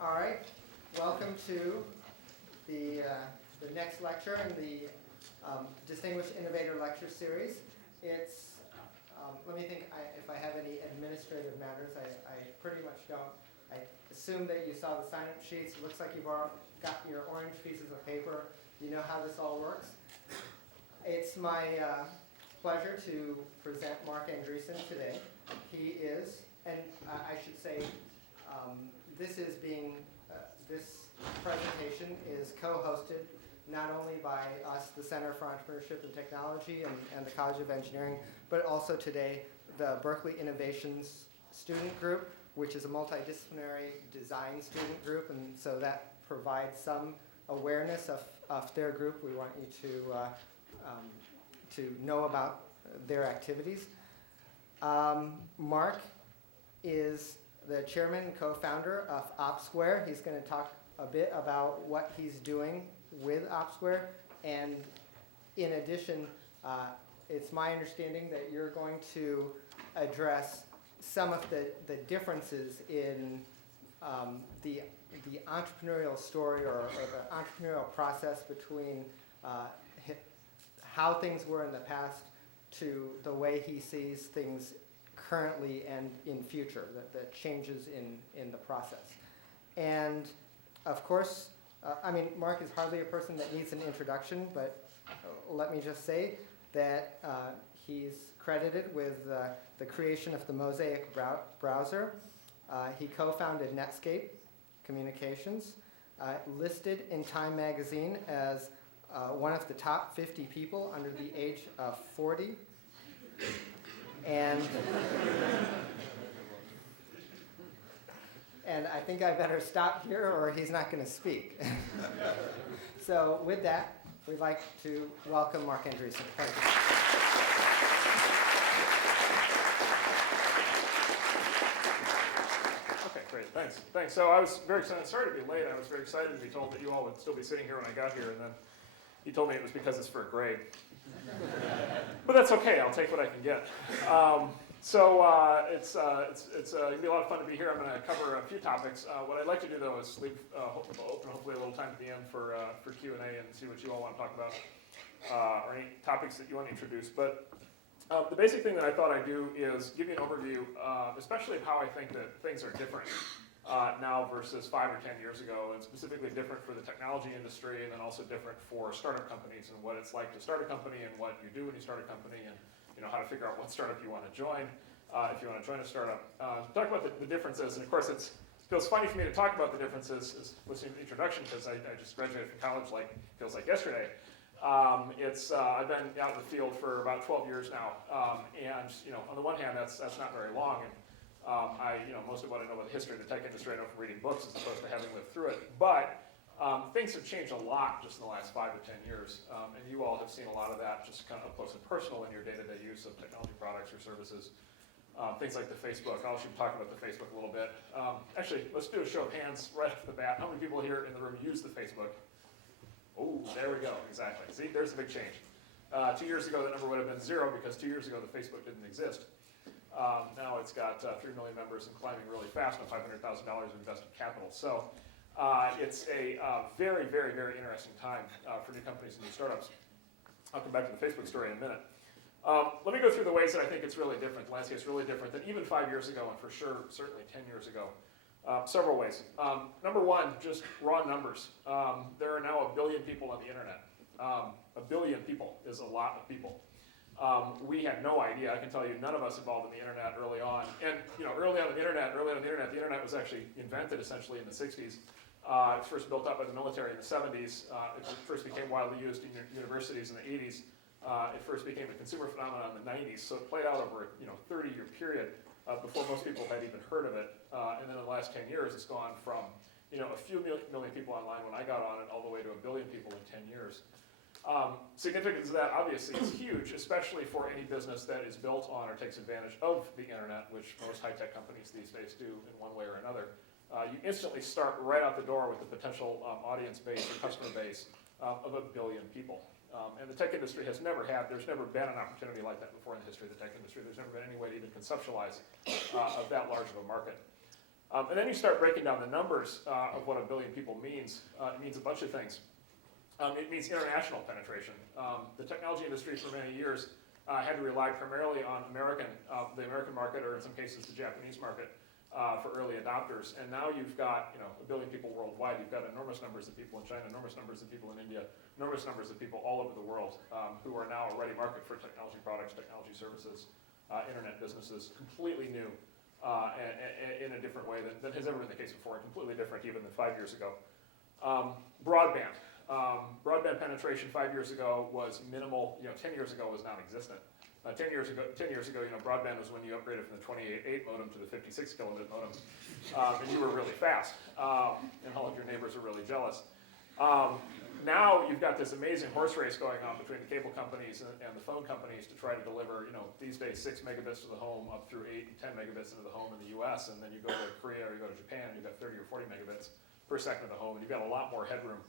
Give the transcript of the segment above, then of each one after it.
All right, welcome to the next lecture in the Distinguished Innovator Lecture Series. It's, let me think if I have any administrative matters. I pretty much don't. I assume that you saw the sign-up sheets. It looks like you've all got your orange pieces of paper. You know how this all works. It's my pleasure to present Marc Andreessen today. He is, and I should say, this presentation is co-hosted not only by us, the Center for Entrepreneurship and Technology and the College of Engineering, but also today the Berkeley Innovations Student Group, which is a multidisciplinary design student group, and so that provides some awareness of their group. We want you to know about their activities. Marc is the chairman and co-founder of OpSquare. He's going to talk a bit about what he's doing with OpSquare. And in addition, it's my understanding that you're going to address some of the differences in the entrepreneurial story or the entrepreneurial process between how things were in the past to the way he sees things currently and in future, the changes in the process. And of course, Marc is hardly a person that needs an introduction, but let me just say that he's credited with the creation of the Mosaic browser. He co-founded Netscape Communications, listed in Time magazine as one of the top 50 people under the age of 40. And I think I better stop here or he's not going to speak. So with that, we'd like to welcome Marc Andreessen. Thank you. Okay, great. Thanks. So I was very excited. Sorry to be late. I was very excited to be told that you all would still be sitting here when I got here, and then he told me it was because it's for a grade. But that's okay. I'll take what I can get. It's going to be a lot of fun to be here. I'm going to cover a few topics. What I'd like to do, though, is leave hopefully a little time at the end for Q&A and see what you all want to talk about or any topics that you want to introduce. But the basic thing that I thought I'd do is give you an overview, especially of how I think that things are different now versus 5 or 10 years ago, and specifically different for the technology industry, and then also different for startup companies and what it's like to start a company and what you do when you start a company, and how to figure out what startup you want to join if you want to join a startup. Talk about the differences, and of course it feels funny for me to talk about the differences as listening to the introduction because I just graduated from college feels like yesterday. I've been out in the field for about 12 years now, and on the one hand that's not very long, and most of what I know about the history of the tech industry I know from reading books as opposed to having lived through it. But things have changed a lot just in the last 5 or 10 years, and you all have seen a lot of that just kind of up close and personal in your day-to-day use of technology products or services. Things like the Facebook. I'll actually talk about the Facebook a little bit. Actually, let's do a show of hands right off the bat. How many people here in the room use the Facebook? Oh, there we go, exactly. See, there's a big change. 2 years ago, the number would have been 0 because 2 years ago the Facebook didn't exist. Now it's got 3 million members and climbing really fast with $500,000 of invested capital. So it's a very, very, very interesting time for new companies and new startups. I'll come back to the Facebook story in a minute. Let me go through the ways that I think it's really different. The landscape's really different than even 5 years ago, and for sure, certainly 10 years ago. Several ways. Number one, just raw numbers. There are now 1 billion people on the internet. 1 billion people is a lot of people. We had no idea. I can tell you, none of us involved in the internet early on. And early on the internet, the internet was actually invented essentially in the 60s. It was first built up by the military in the 70s. It first became widely used in universities in the 80s. It first became a consumer phenomenon in the 90s. So it played out over a 30-year period before most people had even heard of it. And then in the last 10 years, it's gone from a few million people online when I got on it all the way to 1 billion people in 10 years. Significance of that obviously is huge, especially for any business that is built on or takes advantage of the internet, which most high-tech companies these days do in one way or another. You instantly start right out the door with a potential audience base or customer base of 1 billion people. And the tech industry there's never been an opportunity like that before in the history of the tech industry. There's never been any way to even conceptualize of that large of a market. And then you start breaking down the numbers of what 1 billion people means. It means a bunch of things. It means international penetration. The technology industry for many years had to rely primarily on the American market, or in some cases the Japanese market, for early adopters. And now you've got 1 billion people worldwide. You've got enormous numbers of people in China, enormous numbers of people in India, enormous numbers of people all over the world who are now a ready market for technology products, technology services, internet businesses, completely new in a different way than has ever been the case before, completely different even than 5 years ago. Broadband. Broadband penetration 5 years ago was minimal. 10 years ago was non-existent. 10 years ago, broadband was when you upgraded from the 28.8 modem to the 56 kilobit modem, and you were really fast, and all of your neighbors are really jealous. Now you've got this amazing horse race going on between the cable companies and the phone companies to try to deliver, these days 6 megabits to the home up through 8 and 10 megabits into the home in the US, and then you go to Korea or you go to Japan, you've got 30 or 40 megabits per second to the home, and you've got a lot more headroom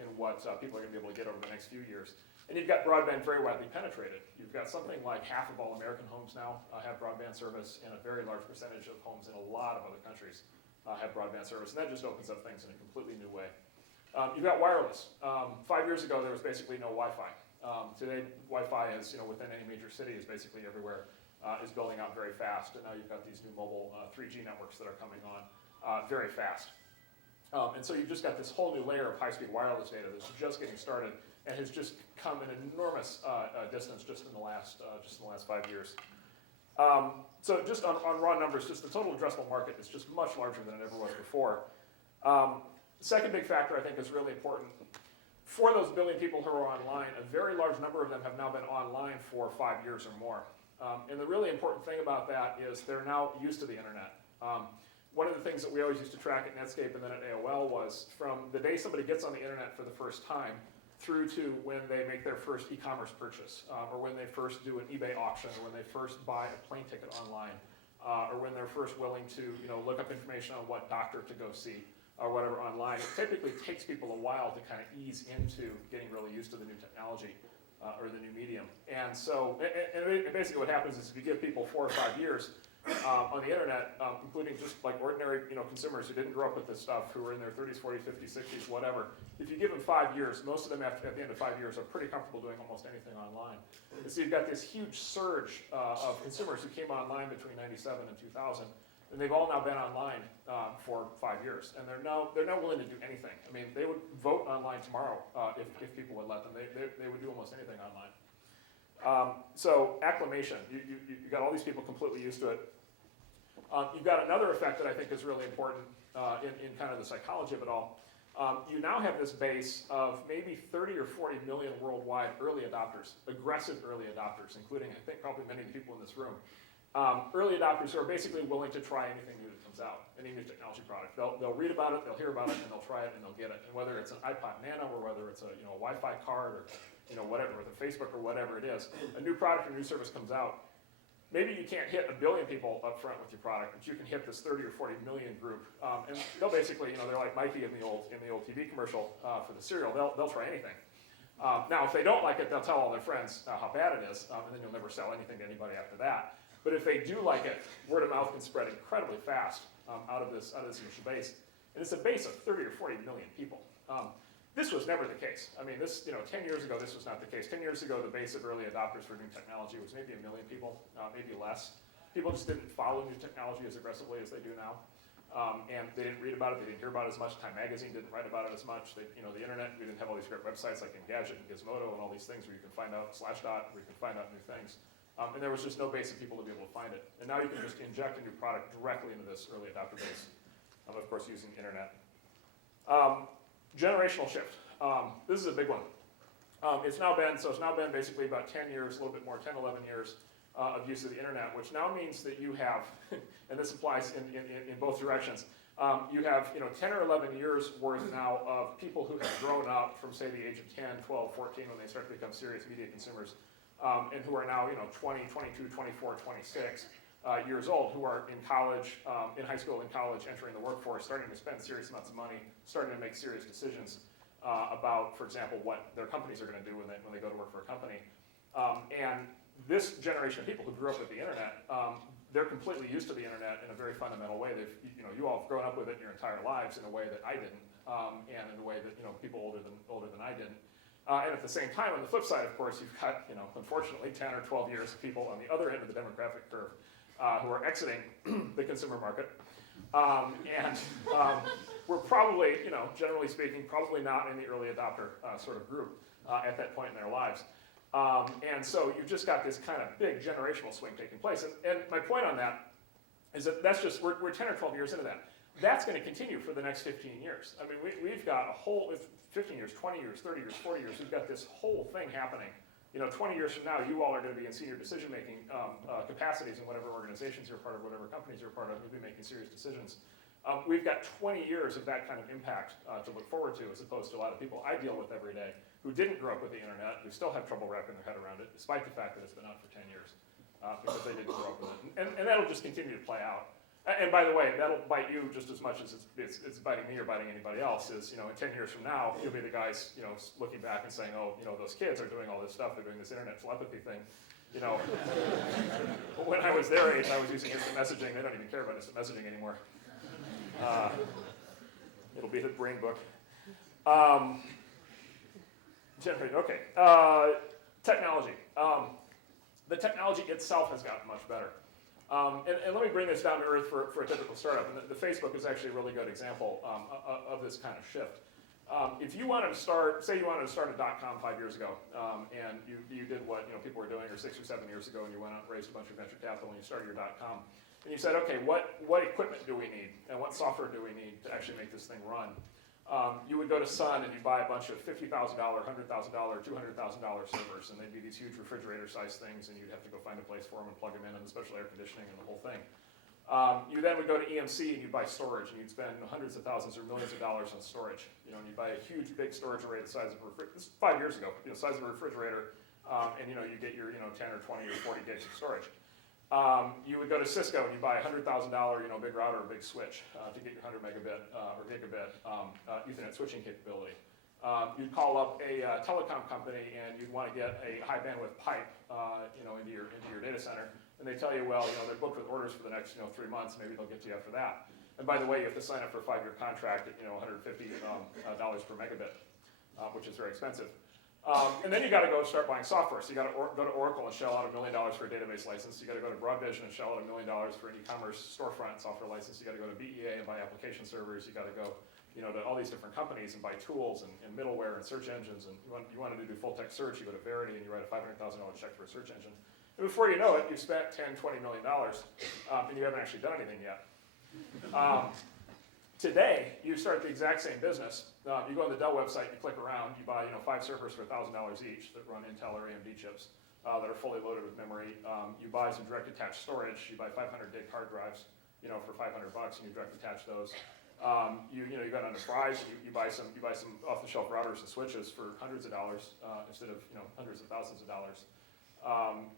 in what people are going to be able to get over the next few years. And you've got broadband very widely penetrated. You've got something like half of all American homes now have broadband service, and a very large percentage of homes in a lot of other countries have broadband service, and that just opens up things in a completely new way. You've got wireless. 5 years ago, there was basically no Wi-Fi. Today, Wi-Fi is, within any major city, is basically everywhere, is building out very fast, and now you've got these new mobile 3G networks that are coming on very fast. And so you've just got this whole new layer of high-speed wireless data that's just getting started and has just come an enormous distance just in the last 5 years. So just on raw numbers, just the total addressable market is just much larger than it ever was before. Second big factor I think is really important. For those 1 billion people who are online, a very large number of them have now been online for 5 years or more. And the really important thing about that is they're now used to the internet. One of the things that we always used to track at Netscape and then at AOL was from the day somebody gets on the internet for the first time through to when they make their first e-commerce purchase, or when they first do an eBay auction, or when they first buy a plane ticket online, or when they're first willing to look up information on what doctor to go see, or whatever online. It typically takes people a while to kind of ease into getting really used to the new technology or the new medium. And so, and basically what happens is if you give people 4 or 5 years on the internet, including just like ordinary consumers who didn't grow up with this stuff, who are in their 30s, 40s, 50s, 60s, whatever, if you give them 5 years, most of them at the end of 5 years are pretty comfortable doing almost anything online. And so you've got this huge surge of consumers who came online between 97 and 2000, and they've all now been online for 5 years, and they're now willing to do anything. I mean, they would vote online tomorrow if people would let them. They would do almost anything online. So acclimation, you got all these people completely used to it. You've got another effect that I think is really important in kind of the psychology of it all. You now have this base of maybe 30 or 40 million worldwide early adopters, aggressive early adopters, including I think probably many of the people in this room. Early adopters who are basically willing to try anything new that comes out, any new technology product. They'll read about it, they'll hear about it, and they'll try it, and they'll get it. And whether it's an iPod Nano or whether it's a Wi-Fi card or whatever, with a Facebook or whatever it is, a new product or new service comes out. Maybe you can't hit 1 billion people up front with your product, but you can hit this 30 or 40 million group. And they'll basically, they're like Mikey in the old TV commercial for the cereal. They'll try anything. Now, if they don't like it, they'll tell all their friends how bad it is, and then you'll never sell anything to anybody after that. But if they do like it, word of mouth can spread incredibly fast out of this initial base. And it's a base of 30 or 40 million people. This was never the case. I mean, 10 years ago, this was not the case. 10 years ago, the base of early adopters for new technology was maybe 1 million people, maybe less. People just didn't follow new technology as aggressively as they do now. And they didn't read about it, they didn't hear about it as much. Time Magazine didn't write about it as much. The internet, we didn't have all these great websites like Engadget and Gizmodo and all these things where you can find out Slashdot, where you can find out new things. And there was just no base of people to be able to find it. And now you can just inject a new product directly into this early adopter base, of course using the internet. Generational shift. This is a big one. It's now been basically about 10 years, a little bit more, 10, 11 years of use of the internet, which now means that you have, and this applies in both directions, you have 10 or 11 years worth now of people who have grown up from say the age of 10, 12, 14 when they start to become serious media consumers, and who are now 20, 22, 24, 26 years old, who are in college, in high school, in college, entering the workforce, starting to spend serious amounts of money, starting to make serious decisions about, for example, what their companies are going to do when they go to work for a company. And this generation of people who grew up with the internet, they're completely used to the internet in a very fundamental way. You all have grown up with it your entire lives in a way that I didn't, and in a way that people older than I didn't. And at the same time, on the flip side, of course, you've got unfortunately 10 or 12 years of people on the other end of the demographic curve who are exiting the consumer market, and we're probably, generally speaking, probably not in the early adopter sort of group at that point in their lives. And so you've just got this kind of big generational swing taking place. And my point on that is that we're 10 or 12 years into that. That's going to continue for the next 15 years. I mean, we've got a whole, 15 years, 20 years, 30 years, 40 years, we've got this whole thing happening. 20 years from now, you all are going to be in senior decision-making capacities in whatever organizations you're part of, whatever companies you're part of, you'll be making serious decisions. We've got 20 years of that kind of impact to look forward to, as opposed to a lot of people I deal with every day who didn't grow up with the internet, who still have trouble wrapping their head around it, despite the fact that it's been out for 10 years, because they didn't grow up with it. And that'll just continue to play out. And by the way, that'll bite you just as much as it's biting me or biting anybody else. In 10 years from now, you'll be the guys, looking back and saying, oh, those kids are doing all this stuff. They're doing this internet telepathy thing. When I was their age, I was using instant messaging. They don't even care about instant messaging anymore. It'll be the brain book. Okay. Technology. The technology itself has gotten much better. And let me bring this down to earth for a typical startup. And the Facebook is actually a really good example of this kind of shift. If you wanted to start, say you wanted to start a .com 5 years ago, and you did what people were doing, or 6 or 7 years ago, and you went out and raised a bunch of venture capital, and you started your .com, and you said, okay, what equipment do we need, and what software do we need to actually make this thing run? You would go to Sun and you'd buy a bunch of $50,000, $100,000, $200,000 servers, and they'd be these huge refrigerator-sized things, and you'd have to go find a place for them and plug them in, and the special air conditioning and the whole thing. You then would go to EMC and you'd buy storage, and you'd spend hundreds of thousands or millions of dollars on storage. And you'd buy a huge, big storage array the size of a refrigerator. This is 5 years ago, size of a refrigerator, and you get your 10 or 20 or 40 gigs of storage. You would go to Cisco and you buy a $100,000 big router or big switch to get your 100 megabit or gigabit Ethernet switching capability. You'd call up a telecom company and you'd want to get a high bandwidth pipe into your data center, and they tell you, well, they're booked with orders for the next 3 months. Maybe they'll get to you after that. And by the way, you have to sign up for a 5-year contract at $150 per megabit, which is very expensive. And then you got to go start buying software. So you got to go to Oracle and shell out $1 million for a database license. You got to go to Broadvision and shell out $1 million for an e-commerce storefront software license. You got to go to BEA and buy application servers. You got to go, to all these different companies and buy tools and middleware and search engines. And you wanted to do full text search, you go to Verity and you write a $500,000 check for a search engine. And before you know it, you've spent $10, $20 million, and you haven't actually done anything yet. Today, you start the exact same business. You go on the Dell website, you click around, you buy 5 servers for $1,000 each that run Intel or AMD chips that are fully loaded with memory. You buy some direct attached storage. You buy 500 gig hard drives, for $500, and you direct attach those. You got enterprise. You buy some off-the-shelf routers and switches for hundreds of dollars instead of hundreds of thousands of dollars.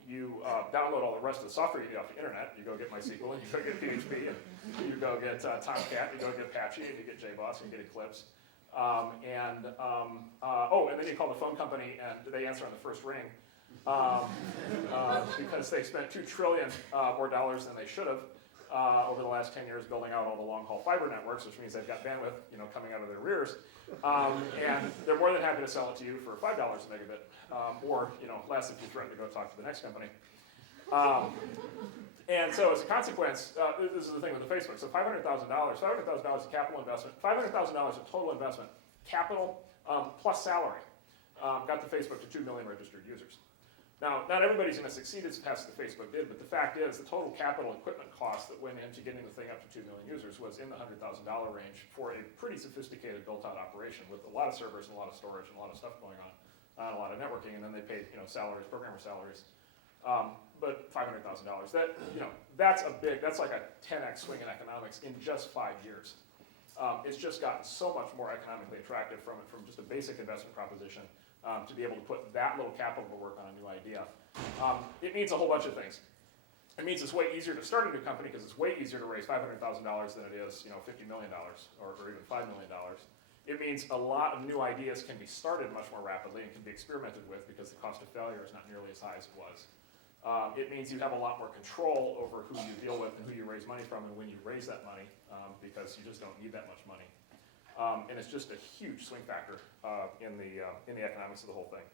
You download all the rest of the software you get off the internet. You go get MySQL, and you go get PHP, and you go get Tomcat, you go get Apache, and you get JBoss, and you get Eclipse. And then you call the phone company, and they answer on the first ring because they spent $2 trillion more dollars than they should have over the last 10 years building out all the long-haul fiber networks, which means they've got bandwidth coming out of their rears. And they're more than happy to sell it to you for $5 a megabit, or less if you threaten to go talk to the next company. And so as a consequence, this is the thing with the Facebook. So $500,000 of capital investment, $500,000 of total investment, capital plus salary, got the Facebook to 2 million registered users. Now, not everybody's going to succeed as fast as Facebook did, but the fact is the total capital equipment cost that went into getting the thing up to 2 million users was in the $100,000 range for a pretty sophisticated built-out operation with a lot of servers and a lot of storage and a lot of stuff going on, and a lot of networking, and then they paid salaries, programmer salaries. But $500,000, that's like a 10x swing in economics in just 5 years. It's just gotten so much more economically attractive from just a basic investment proposition to be able to put that little capital to work on a new idea. It means a whole bunch of things. It means it's way easier to start a new company because it's way easier to raise $500,000 than it is $50 million or even $5 million. It means a lot of new ideas can be started much more rapidly and can be experimented with because the cost of failure is not nearly as high as it was. It means you have a lot more control over who you deal with and who you raise money from and when you raise that money, because you just don't need that much money. And it's just a huge swing factor in the economics of the whole thing.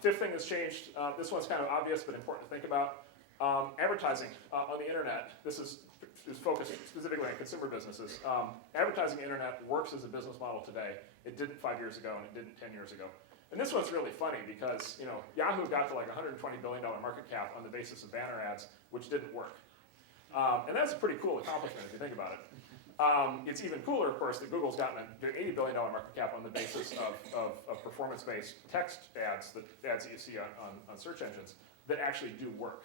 Fifth thing that's changed, this one's kind of obvious but important to think about. Advertising on the internet. This is focused specifically on consumer businesses. Advertising on the internet works as a business model today. It didn't 5 years ago and it didn't 10 years ago. And this one's really funny because Yahoo got to like $120 billion market cap on the basis of banner ads, which didn't work. And that's a pretty cool accomplishment if you think about it. It's even cooler, of course, that Google's gotten an $80 billion market cap on the basis of performance-based text ads, the ads that you see on search engines, that actually do work.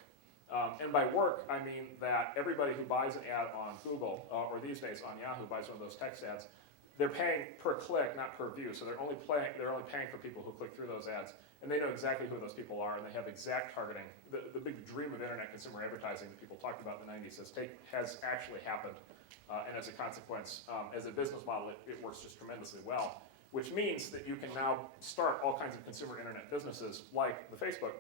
And by work, I mean that everybody who buys an ad on Google, or these days on Yahoo, buys one of those text ads, they're paying per click, not per view. So they're only paying for people who click through those ads. And they know exactly who those people are, and they have exact targeting. The big dream of internet consumer advertising that people talked about in the 90s has actually happened. And as a consequence, as a business model, it works just tremendously well, which means that you can now start all kinds of consumer internet businesses like the Facebook,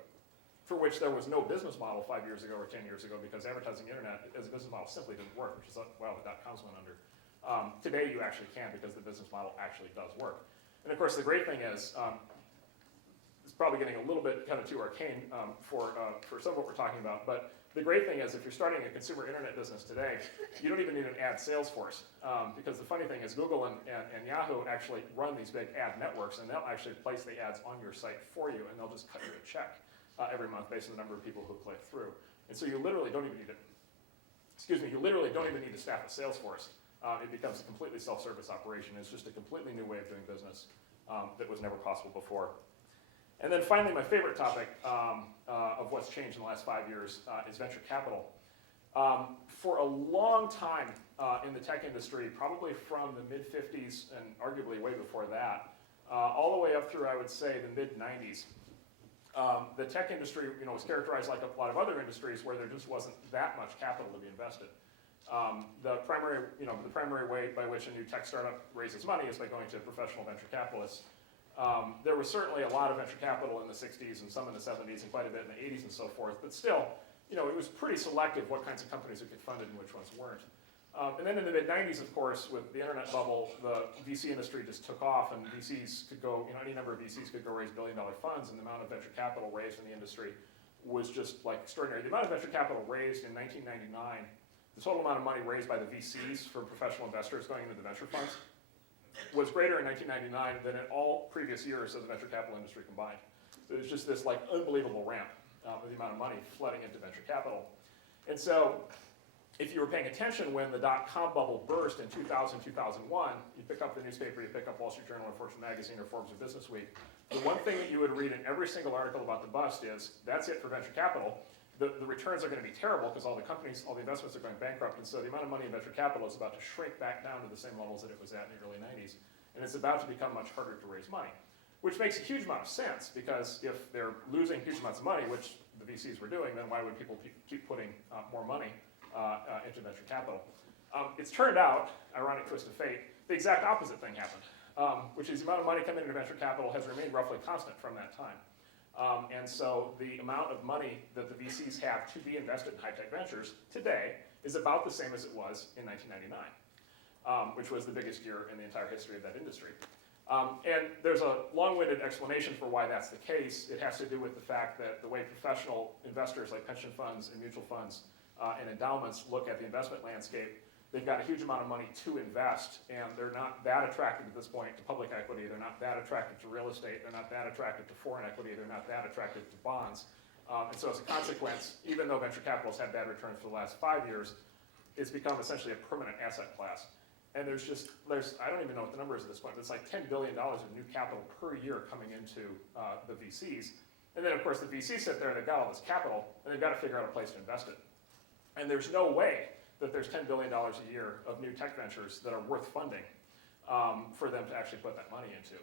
for which there was no business model 5 years ago or 10 years ago because advertising internet as a business model simply didn't work, which is why the dot-coms went under. Today you actually can because the business model actually does work. And of course the great thing is, it's probably getting a little bit kind of too arcane for some of what we're talking about, but the great thing is if you're starting a consumer internet business today, you don't even need an ad sales force. Because the funny thing is Google and Yahoo actually run these big ad networks, and they'll actually place the ads on your site for you, and they'll just cut you a check every month based on the number of people who click through. And so you literally don't even need to staff a sales force. It becomes a completely self-service operation. It's just a completely new way of doing business that was never possible before. And then finally, my favorite topic of what's changed in the last 5 years is venture capital. For a long time in the tech industry, probably from the mid-50s and arguably way before that, all the way up through, I would say, the mid-90s, the tech industry was characterized like a lot of other industries where there just wasn't that much capital to be invested. The primary way by which a new tech startup raises money is by going to professional venture capitalists. There was certainly a lot of venture capital in the 60s and some in the 70s and quite a bit in the 80s and so forth, but still, it was pretty selective what kinds of companies would get funded and which ones weren't. And then in the mid-90s, of course, with the internet bubble, the VC industry just took off, and VCs could go, any number of VCs could go raise billion-dollar funds, and the amount of venture capital raised in the industry was just like extraordinary. The amount of venture capital raised in 1999, the total amount of money raised by the VCs from professional investors going into the venture funds was greater in 1999 than in all previous years of the venture capital industry combined. So there's just this like unbelievable ramp of the amount of money flooding into venture capital. And so if you were paying attention when the dot-com bubble burst in 2000, 2001, you pick up the newspaper, you pick up Wall Street Journal or Fortune Magazine or Forbes or Business Week, the one thing that you would read in every single article about the bust is, that's it for venture capital. The returns are going to be terrible because all the companies, all the investments are going bankrupt, and so the amount of money in venture capital is about to shrink back down to the same levels that it was at in the early 90s, and it's about to become much harder to raise money, which makes a huge amount of sense because if they're losing huge amounts of money, which the VCs were doing, then why would people keep putting more money into venture capital? It's turned out, ironic twist of fate, the exact opposite thing happened, which is the amount of money coming into venture capital has remained roughly constant from that time. And so the amount of money that the VCs have to be invested in high-tech ventures today is about the same as it was in 1999, which was the biggest year in the entire history of that industry. And there's a long-winded explanation for why that's the case. It has to do with the fact that the way professional investors like pension funds and mutual funds and endowments look at the investment landscape, they've got a huge amount of money to invest, and they're not that attracted at this point to public equity, they're not that attracted to real estate, they're not that attracted to foreign equity, they're not that attracted to bonds. And so as a consequence, even though venture capitalists had bad returns for the last 5 years, it's become essentially a permanent asset class. And there's I don't even know what the number is at this point, but it's like $10 billion of new capital per year coming into the VCs. And then of course the VCs sit there and they've got all this capital, and they've got to figure out a place to invest it. And there's no way that there's $10 billion a year of new tech ventures that are worth funding for them to actually put that money into.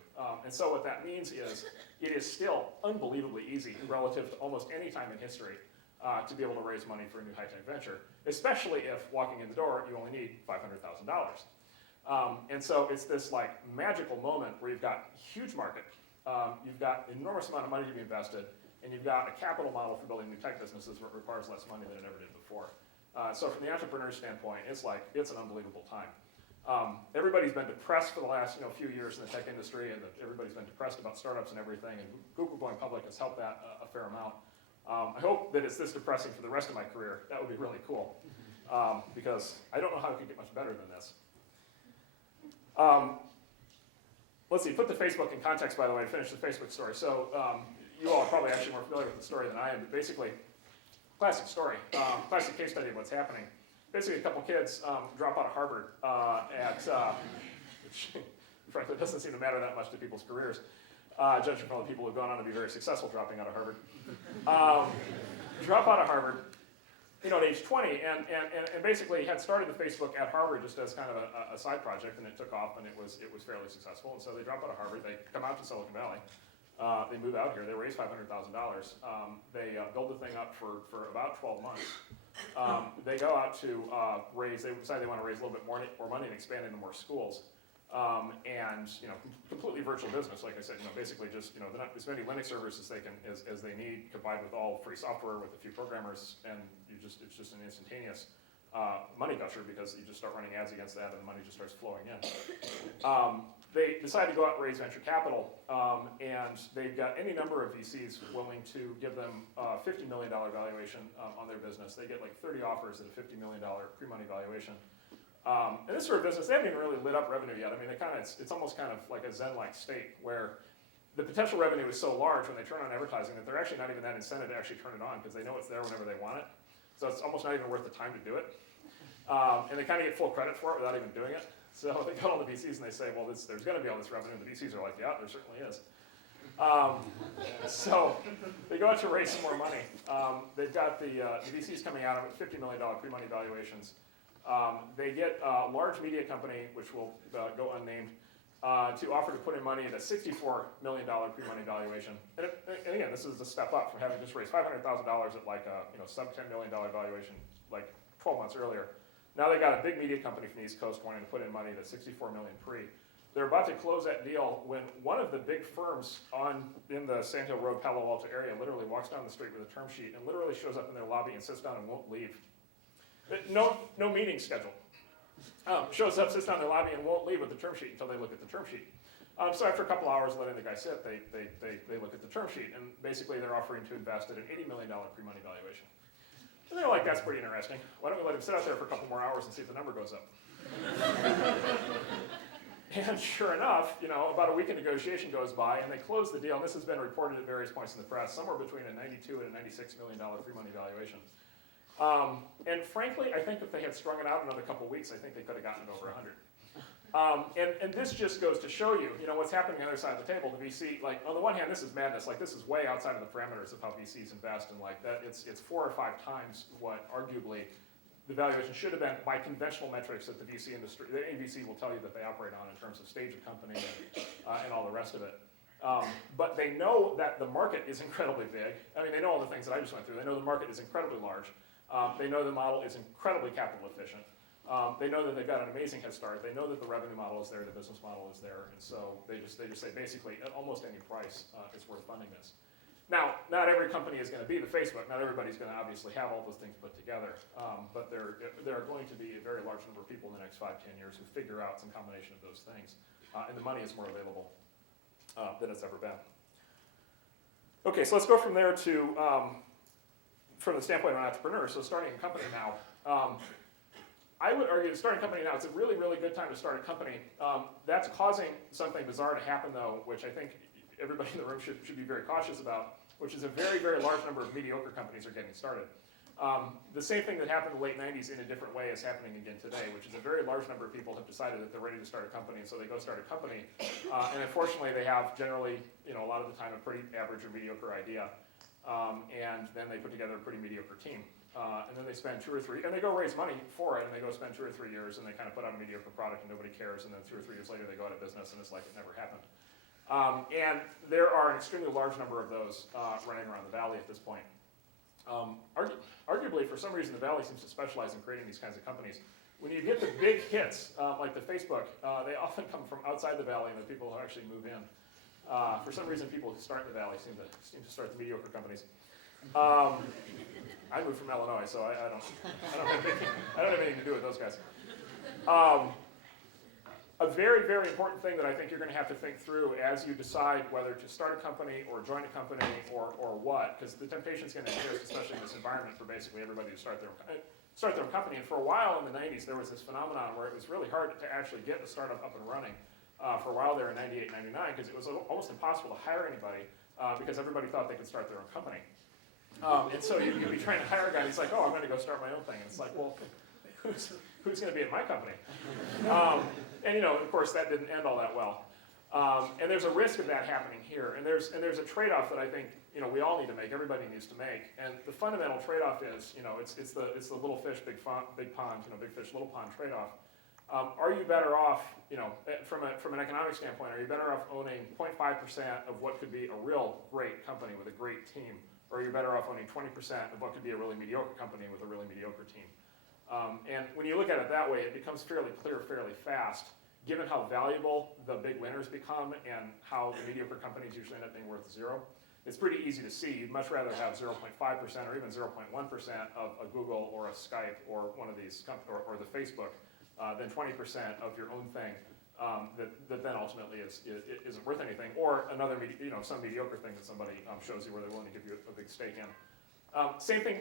And so what that means is it is still unbelievably easy relative to almost any time in history to be able to raise money for a new high-tech venture, especially if walking in the door you only need $500,000. And so it's this like magical moment where you've got huge market, you've got enormous amount of money to be invested, and you've got a capital model for building new tech businesses where it requires less money than it ever did before. So from the entrepreneur's standpoint, it's an unbelievable time. Everybody's been depressed for the last few years in the tech industry, and everybody's been depressed about startups and everything, and Google going public has helped that a fair amount. I hope that it's this depressing for the rest of my career. That would be really cool, because I don't know how it could get much better than this. Let's see, put the Facebook in context, by the way, to finish the Facebook story. So you all are probably actually more familiar with the story than I am, but basically, classic story, classic case study of what's happening. Basically, a couple kids drop out of Harvard which frankly doesn't seem to matter that much to people's careers, judging from all the people who've gone on to be very successful dropping out of Harvard. Drop out of Harvard, at age 20, and basically had started the Facebook at Harvard just as kind of a side project, and it took off, and it was fairly successful. And so they drop out of Harvard, they come out to Silicon Valley, they move out here, they raise $500,000. They build the thing up for about 12 months. They go out to they decide they want to raise a little bit more money and expand into more schools. And completely virtual business, like I said, basically just they're not as many Linux servers as they need, combined with all free software with a few programmers, and it's just an instantaneous money gusher, because you just start running ads against that and the money just starts flowing in. They decide to go out and raise venture capital, and they've got any number of VCs willing to give them a $50 million valuation on their business. They get like 30 offers at a $50 million pre-money valuation. And this sort of business, they haven't even really lit up revenue yet. I mean, it's almost kind of like a Zen-like state where the potential revenue is so large when they turn on advertising that they're actually not even that incentive to actually turn it on, because they know it's there whenever they want it. So it's almost not even worth the time to do it. And they kind of get full credit for it without even doing it. So they go to the VCs and they say, well, there's going to be all this revenue. And the VCs are like, yeah, there certainly is. So they go out to raise some more money. They've got the VCs coming out with $50 million pre-money valuations. They get a large media company, which will go unnamed, to offer to put in money at a $64 million pre-money valuation. And again, this is a step up from having just raised $500,000 at like a sub $10 million valuation like 12 months earlier. Now they got a big media company from the East Coast wanting to put in money at $64 million pre. They're about to close that deal when one of the big firms in the Sand Hill Road, Palo Alto area literally walks down the street with a term sheet and literally shows up in their lobby and sits down and won't leave. No meeting scheduled. Shows up, sits down in the lobby, and won't leave with the term sheet until they look at the term sheet. So after a couple hours letting the guy sit, they look at the term sheet, and basically they're offering to invest at an $80 million pre-money valuation. And they're like, that's pretty interesting. Why don't we let him sit out there for a couple more hours and see if the number goes up? And sure enough, about a week of negotiation goes by, and they close the deal. And this has been reported at various points in the press, somewhere between a $92 and a $96 million pre-money valuation. And frankly, I think if they had strung it out another couple of weeks, I think they could have gotten it over 100. And this just goes to show you, what's happening on the other side of the table. The VC, on the one hand, this is madness. This is way outside of the parameters of how VCs invest, and that it's 4 or 5 times what arguably the valuation should have been by conventional metrics that the VC industry, any VC will tell you that they operate on in terms of stage of company and all the rest of it. But they know that the market is incredibly big. I mean, they know all the things that I just went through. They know the market is incredibly large. They know the model is incredibly capital efficient. They know that they've got an amazing head start. They know that the revenue model is there, the business model is there, and so they just say basically at almost any price it's worth funding this. Now, not every company is going to be the Facebook. Not everybody's going to obviously have all those things put together, but there are going to be a very large number of people in the next 5, 10 years who figure out some combination of those things, and the money is more available than it's ever been. Okay, so let's go from there to from the standpoint of an entrepreneur. So starting a company now. I would argue starting a company now, it's a really, really good time to start a company. That's causing something bizarre to happen, though, which I think everybody in the room should be very cautious about, which is a very, very large number of mediocre companies are getting started. The same thing that happened in the late 90s in a different way is happening again today, which is a very large number of people have decided that they're ready to start a company, and so they go start a company. And unfortunately, they have generally, a lot of the time, a pretty average or mediocre idea. And then they put together a pretty mediocre team. And then they spend 2 or 3, and they go raise money for it, and they go spend 2 or 3 years, and they kind of put out a mediocre product, and nobody cares, and then 2 or 3 years later, they go out of business, and it's like it never happened. And there are an extremely large number of those running around the Valley at this point. Arguably, for some reason, the Valley seems to specialize in creating these kinds of companies. When you get the big hits, like the Facebook, they often come from outside the Valley, and the people who actually move in. For some reason, people who start in the Valley seem to start the mediocre companies. I moved from Illinois, so I don't have anything to do with those guys. A very, very important thing that I think you're going to have to think through as you decide whether to start a company or join a company or what, because the temptation is going to exist, especially in this environment, for basically everybody to start their own company. And for a while in the 90s, there was this phenomenon where it was really hard to actually get a startup up and running. For a while there in 98, 99, because it was almost impossible to hire anybody because everybody thought they could start their own company. And so you'd be trying to hire a guy, and he's like, oh, I'm going to go start my own thing. And it's like, well, who's going to be at my company? And of course, that didn't end all that well. And there's a risk of that happening here. And there's a trade-off that I think we all need to make. Everybody needs to make. And the fundamental trade-off is it's the little fish, big pond, big fish, little pond trade-off. Are you better off from an economic standpoint? Are you better off owning 0.5% of what could be a real great company with a great team, or are you better off owning 20% of what could be a really mediocre company with a really mediocre team? And when you look at it that way, it becomes fairly clear fairly fast, given how valuable the big winners become and how the mediocre companies usually end up being worth zero. It's pretty easy to see. You'd much rather have 0.5% or even 0.1% of a Google or a Skype or one of these, or the Facebook, than 20% of your own thing that then ultimately isn't worth anything, or another some mediocre thing that somebody shows you where they're willing to give you a big stake in. Same thing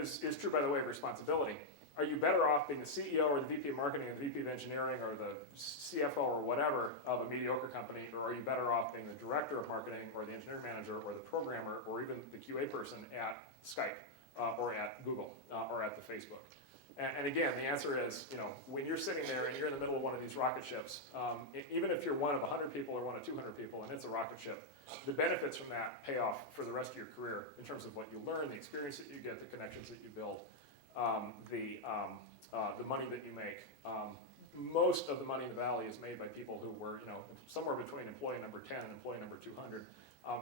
is true, by the way, of responsibility. Are you better off being the CEO or the VP of marketing or the VP of engineering or the CFO or whatever of a mediocre company, or are you better off being the director of marketing or the engineering manager or the programmer or even the QA person at Skype or at Google or at the Facebook? And again, the answer is, when you're sitting there and you're in the middle of one of these rocket ships, even if you're one of 100 people or one of 200 people and it's a rocket ship, the benefits from that pay off for the rest of your career in terms of what you learn, the experience that you get, the connections that you build, the money that you make. Most of the money in the Valley is made by people who were, somewhere between employee number 10 and employee number 200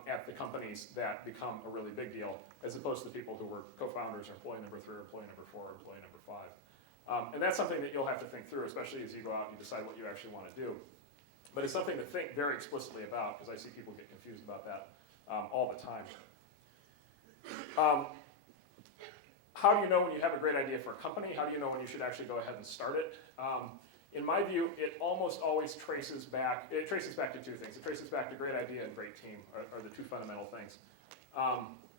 at the companies that become a really big deal, as opposed to the people who were co-founders or employee number 3 or employee number 4 or employee number 5. And that's something that you'll have to think through, especially as you go out and you decide what you actually want to do. But it's something to think very explicitly about, because I see people get confused about that all the time. How do you know when you have a great idea for a company? How do you know when you should actually go ahead and start it? In my view, it almost always traces back to two things. It traces back to great idea and great team are the two fundamental things.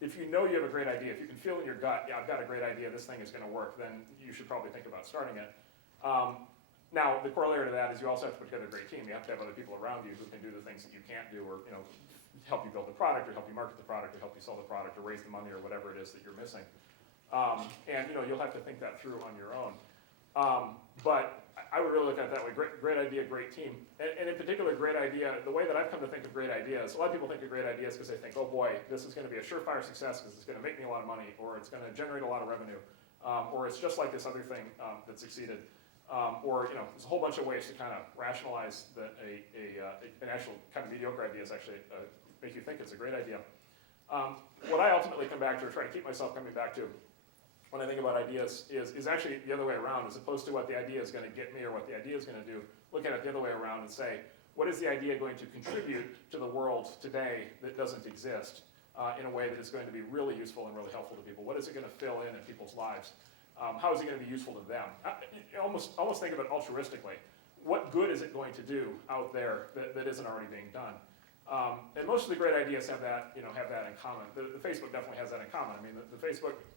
If you know you have a great idea, if you can feel in your gut, yeah, I've got a great idea, this thing is going to work, then you should probably think about starting it. Now, the corollary to that is you also have to put together a great team. You have to have other people around you who can do the things that you can't do, or help you build the product, or help you market the product, or help you sell the product, or raise the money, or whatever it is that you're missing. And you'll have to think that through on your own. But I would really look at it that way. Great idea, great team. And in particular, great idea, the way that I've come to think of great ideas, a lot of people think of great ideas because they think, oh boy, this is going to be a surefire success because it's going to make me a lot of money, or it's going to generate a lot of revenue, or it's just like this other thing that succeeded. Or there's a whole bunch of ways to kind of rationalize that an actual kind of mediocre idea is actually make you think it's a great idea. What I ultimately come back to, or try to keep myself coming back to, when I think about ideas is actually the other way around, as opposed to what the idea is going to get me or what the idea is going to do. Look at it the other way around and say, what is the idea going to contribute to the world today that doesn't exist in a way that is going to be really useful and really helpful to people? What is it going to fill in people's lives? How is it going to be useful to them? Almost think of it altruistically. What good is it going to do out there that isn't already being done? And most of the great ideas have that in common. The Facebook definitely has that in common. I mean,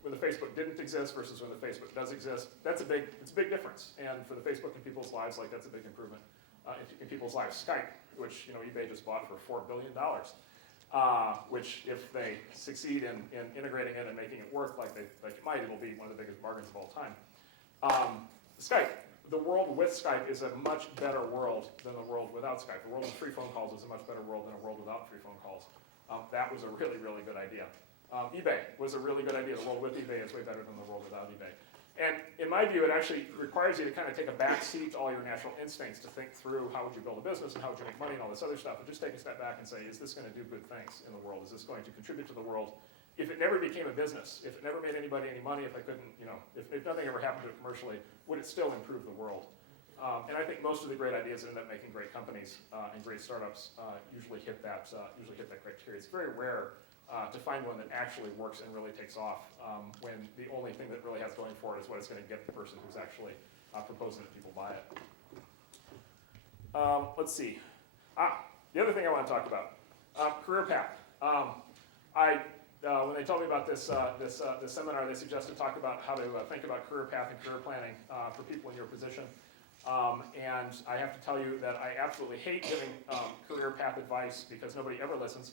when the Facebook didn't exist versus when the Facebook does exist, it's a big difference. And for the Facebook in people's lives, that's a big improvement. In people's lives, Skype, which eBay just bought for $4 billion, which if they succeed in integrating it and making it work like it might, it'll be one of the biggest bargains of all time. Skype. The world with Skype is a much better world than the world without Skype. The world with free phone calls is a much better world than a world without free phone calls. That was a really, really good idea. eBay was a really good idea. The world with eBay is way better than the world without eBay. And in my view, it actually requires you to kind of take a back seat to all your natural instincts to think through how would you build a business and how would you make money and all this other stuff, and just take a step back and say, is this going to do good things in the world? Is this going to contribute to the world? If it never became a business, if it never made anybody any money, if I couldn't, if nothing ever happened to it commercially, would it still improve the world? And I think most of the great ideas that end up making great companies and great startups usually hit that criteria. It's very rare to find one that actually works and really takes off when the only thing that really has going for it is what it's going to get the person who's actually proposing that people buy it. Let's see. The other thing I want to talk about, career path. When they told me about this seminar, they suggested talk about how to think about career path and career planning for people in your position. And I have to tell you that I absolutely hate giving career path advice because nobody ever listens.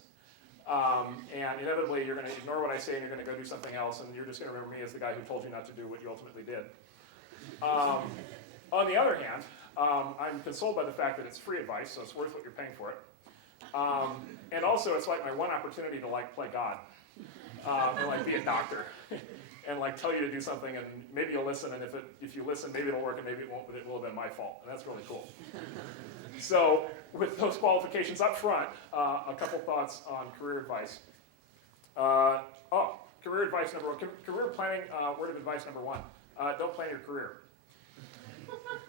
And inevitably, you're going to ignore what I say and you're going to go do something else, and you're just going to remember me as the guy who told you not to do what you ultimately did. On the other hand, I'm consoled by the fact that it's free advice, so it's worth what you're paying for it. And also, it's like my one opportunity to play God and be a doctor and tell you to do something, and maybe you'll listen, and if you listen, maybe it'll work, and maybe it won't, but it will have been my fault, and that's really cool. So, with those qualifications up front, a couple thoughts on career advice. Career advice number one. Career planning, word of advice number one. Don't plan your career.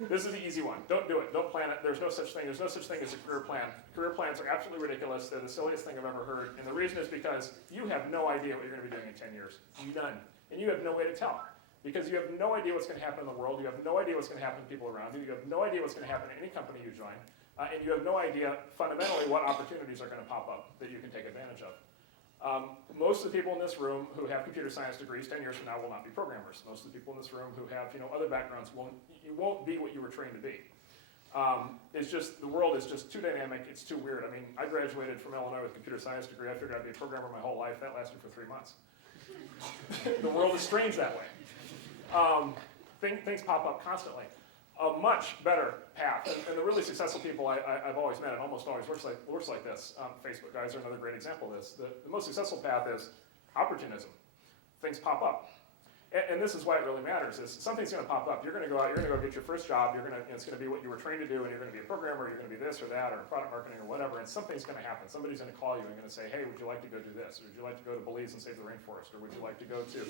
This is the easy one. Don't do it. Don't plan it. There's no such thing. There's no such thing as a career plan. Career plans are absolutely ridiculous. They're the silliest thing I've ever heard. And the reason is because you have no idea what you're going to be doing in 10 years. None. And you have no way to tell. Because you have no idea what's going to happen in the world. You have no idea what's going to happen to people around you. You have no idea what's going to happen in any company you join. And you have no idea, fundamentally, what opportunities are going to pop up that you can take advantage of. Most of the people in this room who have computer science degrees 10 years from now will not be programmers. Most of the people in this room who have other backgrounds you won't be what you were trained to be. It's just, the world is just too dynamic, it's too weird. I mean, I graduated from Illinois with a computer science degree. I figured I'd be a programmer my whole life. That lasted for 3 months. The world is strange that way. Things pop up constantly. A much better path, and the really successful people I've always met, and almost always works like this. Facebook guys are another great example of this. The most successful path is opportunism. Things pop up, and this is why it really matters. Is something's going to pop up. You're going to go out. You're going to go get your first job. It's going to be what you were trained to do, and you're going to be a programmer. You're going to be this or that, or product marketing or whatever. And something's going to happen. Somebody's going to call you and going to say, "Hey, would you like to go do this? Or would you like to go to Belize and save the rainforest? Or would you like to go to,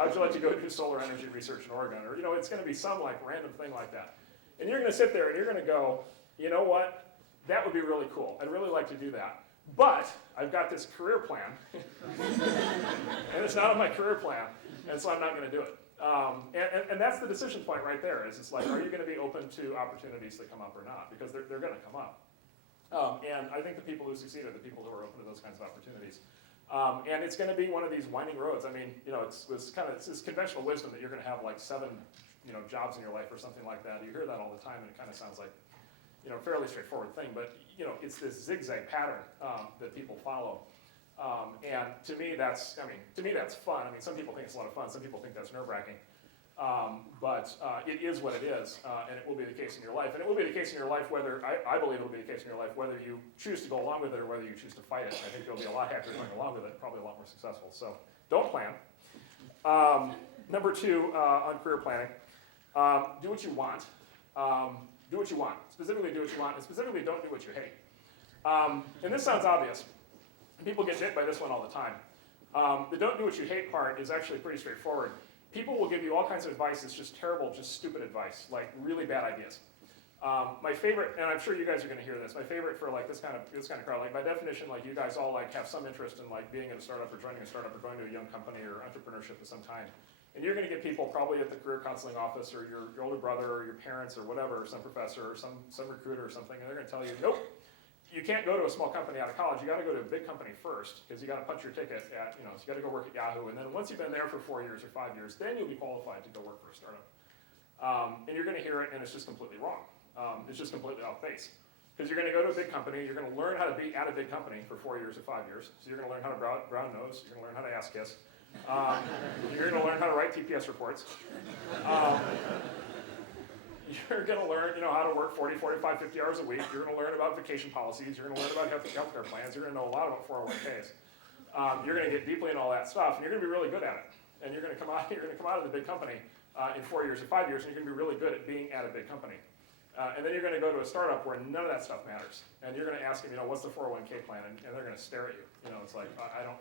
how'd you like to go do solar energy research in Oregon? Or it's going to be some random thing like that." And you're going to sit there and you're going to go, "You know what? That would be really cool. I'd really like to do that. But I've got this career plan, and it's not on my career plan, and so I'm not going to do it." And that's the decision point right there. It's are you going to be open to opportunities that come up or not? Because they're going to come up. And I think the people who succeed are the people who are open to those kinds of opportunities. And it's going to be one of these winding roads. I mean, it's this conventional wisdom that you're going to have 7 jobs in your life or something like that. You hear that all the time, and it kind of sounds like a fairly straightforward thing. But it's this zigzag pattern that people follow. And to me, that's fun. I mean, some people think it's a lot of fun. Some people think that's nerve-wracking. But it is what it is, and it will be the case in your life. And it will be the case in your life whether, I believe it will be the case in your life whether you choose to go along with it or whether you choose to fight it. I think you'll be a lot happier going along with it, probably a lot more successful. So don't plan. Number 2 on career planning, do what you want. Do what you want. Specifically do what you want, and specifically don't do what you hate. And this sounds obvious. People get hit by this one all the time. The don't do what you hate part is actually pretty straightforward. People will give you all kinds of advice that's just terrible, just stupid advice, really bad ideas. My favorite, and I'm sure you guys are going to hear this, my favorite for this kind of crowd, by definition, you guys all have some interest in being in a startup or joining a startup or going to a young company or entrepreneurship of some kind. And you're going to get people probably at the career counseling office or your older brother or your parents or whatever, or some professor or some recruiter or something, and they're going to tell you, nope, you can't go to a small company out of college. You got to go to a big company first because you got to punch your ticket at, so you got to go work at Yahoo. And then once you've been there for 4 years or 5 years, then you'll be qualified to go work for a startup. And you're going to hear it, and it's just completely wrong. It's just completely off base. Because you're going to go to a big company, you're going to learn how to be at a big company for 4 years or 5 years. So you're going to learn how to brown nose, you're going to learn how to ass kiss. You're going to learn how to write TPS reports. You're going to learn, how to work 40, 45, 50 hours a week. You're going to learn about vacation policies. You're going to learn about healthcare plans. You're going to know a lot about 401ks. You're going to get deeply in all that stuff, and you're going to be really good at it. And you're going to come out of the big company in 4 years or 5 years, and you're going to be really good at being at a big company. And then you're going to go to a startup where none of that stuff matters. And you're going to ask them, what's the 401k plan? And they're going to stare at you. It's I don't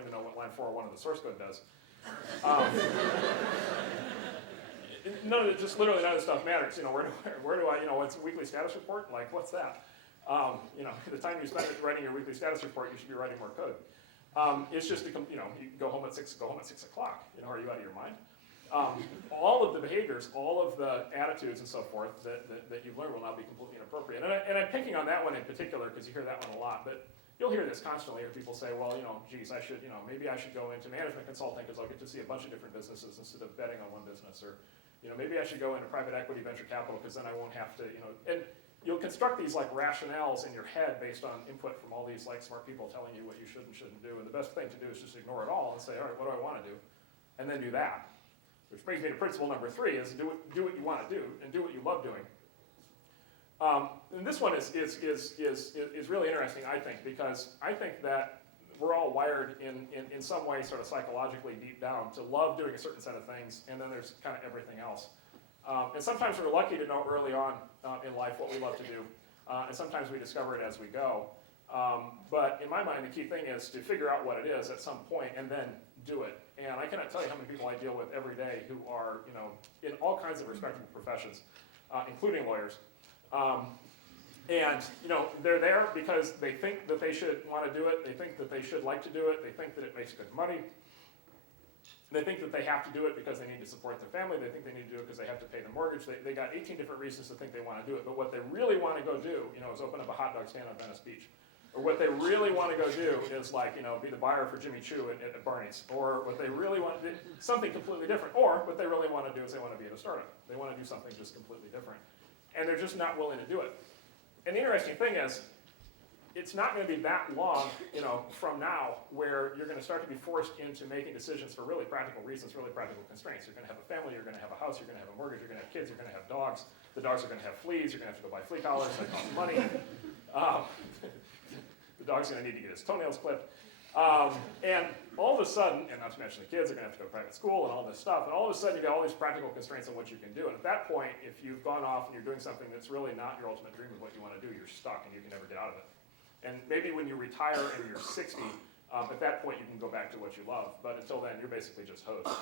even know what line 401 of the source code does. none of it, just literally none of the stuff matters. Where do I, what's a weekly status report? Like, what's that? The time you spend writing your weekly status report, you should be writing more code. It's just to, you go home at 6 o'clock. Are you out of your mind? All of the behaviors, all of the attitudes and so forth that you've learned will now be completely inappropriate. And I'm picking on that one in particular because you hear that one a lot, but you'll hear this constantly where people say, well, geez, maybe I should go into management consulting because I'll get to see a bunch of different businesses instead of betting on one business, or, maybe I should go into private equity venture capital because then I won't have to, and you'll construct these like rationales in your head based on input from all these like smart people telling you what you should and shouldn't do, and the best thing to do is just ignore it all and say, all right, what do I want to do? And then do that. Which brings me to principle number 3, is do what you want to do and do what you love doing. And this one is really interesting, I think, because I think that we're all wired in some way sort of psychologically deep down to love doing a certain set of things, and then there's kind of everything else. And sometimes we're lucky to know early on in life what we love to do, and sometimes we discover it as we go. But in my mind, the key thing is to figure out what it is at some point and then do it. And I cannot tell you how many people I deal with every day who are, in all kinds of respectable professions, including lawyers. And they're there because they think that they should want to do it. They think that they should like to do it. They think that it makes good money. They think that they have to do it because they need to support their family. They think they need to do it because they have to pay the mortgage. They got 18 different reasons to think they want to do it. But what they really want to go do, is open up a hot dog stand on Venice Beach. Or what they really want to go do is be the buyer for Jimmy Choo at Barney's. Or what they really want to do, something completely different. Or what they really want to do is they want to be at a startup. They want to do something just completely different. And they're just not willing to do it. And the interesting thing is, it's not going to be that long, from now, where you're going to start to be forced into making decisions for really practical reasons, really practical constraints. You're going to have a family, you're going to have a house, you're going to have a mortgage, you're going to have kids, you're going to have dogs. The dogs are going to have fleas, you're going to have to go buy flea collars, that costs money. The dog's going to need to get his toenails clipped. And all of a sudden, and not to mention the kids are going to have to go to private school and all this stuff, and all of a sudden you got all these practical constraints on what you can do. And at that point, if you've gone off and you're doing something that's really not your ultimate dream of what you want to do, you're stuck and you can never get out of it. And maybe when you retire and you're 60, at that point you can go back to what you love. But until then, you're basically just hosed.